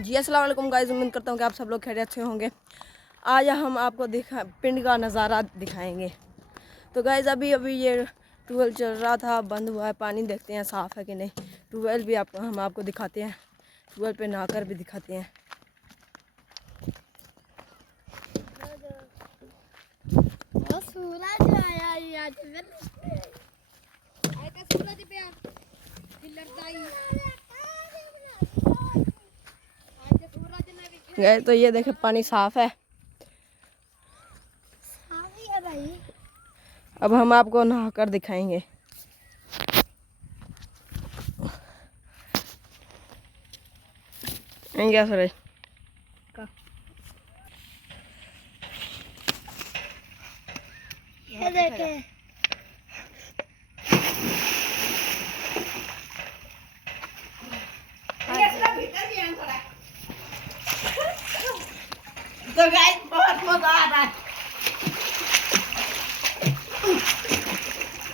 जी अस्सलाम वालेकुम गाइस, उम्मीद करता हूँ कि आप सब लोग खैरियत से होंगे। आज हम आपको पिंड का नज़ारा दिखाएंगे। तो गाइस अभी ये ट्यूबवेल चल रहा था, बंद हुआ है। पानी देखते हैं साफ़ है कि नहीं। ट्यूबवेल भी हम आपको दिखाते हैं, ट्यूबवेल पे नहाकर भी दिखाते हैं। गए तो ये देखे पानी साफ है। भाई अब हम आपको नहाकर दिखाएंगे। क्या सूरज ये देखे तो गाइस बहुत मजा आ रहा है।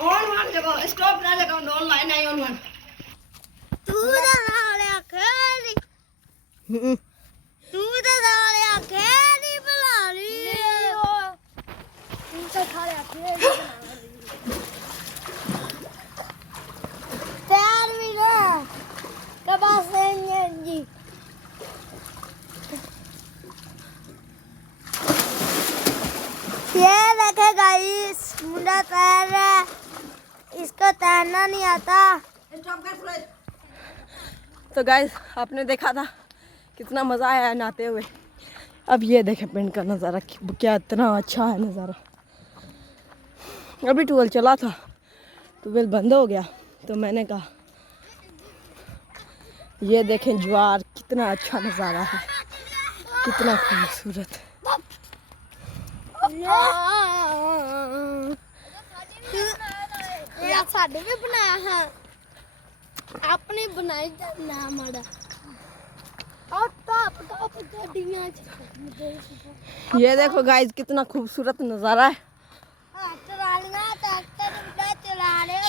ऑन वन लगाओ, स्टॉप ना लगाओ, ऑनलाइन आई ऑन वन। तू तो साले खेली बुला ली तू तो साले खेली तैयार भी ना कब से जी। ये देखे गाइस, मुंडा तैर रहा है, इसको तैरना नहीं आता। तो गाइस आपने देखा था कितना मज़ा आया नहाते हुए। अब ये देखे पिंड का नज़ारा, क्या इतना अच्छा है नज़ारा। अभी ट्यूबवेल चला था, ट्यूबवेल बंद हो गया तो मैंने कहा ये देखें ज्वार, कितना अच्छा नज़ारा है, कितना खूबसूरत। साढ़े भी बनाया है, आपने बनाई ना माड़ा। ये देखो गाइस कितना खूबसूरत नज़ारा है।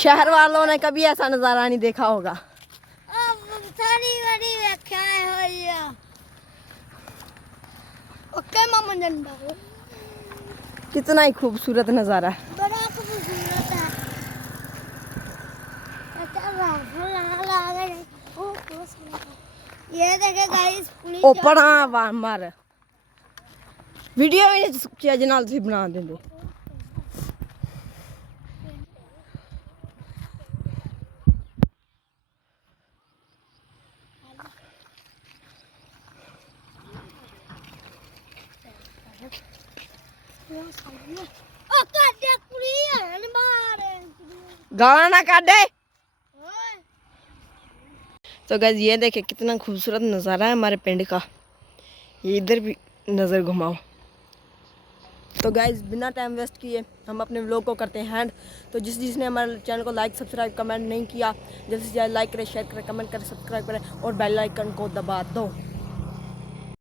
शहर वालों ने कभी ऐसा नज़ारा नहीं देखा होगा। कितना ही खूबसूरत नज़ारा है। बड़ा खूबसूरत है। ये देखे गाइस पुलिस ऊपर मार वीडियो में जनाल से बना देंगे। गाना ना काटे। तो गाइस ये देखे कितना खूबसूरत नज़ारा है हमारे पिंड का। ये इधर भी नज़र घुमाओ। तो गाइस बिना टाइम वेस्ट किए हम अपने व्लॉग को करते हैं हैंड। तो जिसने हमारे चैनल को लाइक सब्सक्राइब कमेंट नहीं किया, जल्द से जल्द लाइक करें, शेयर करें, कमेंट करें, सब्सक्राइब करें और बेल आइकन को दबा दो।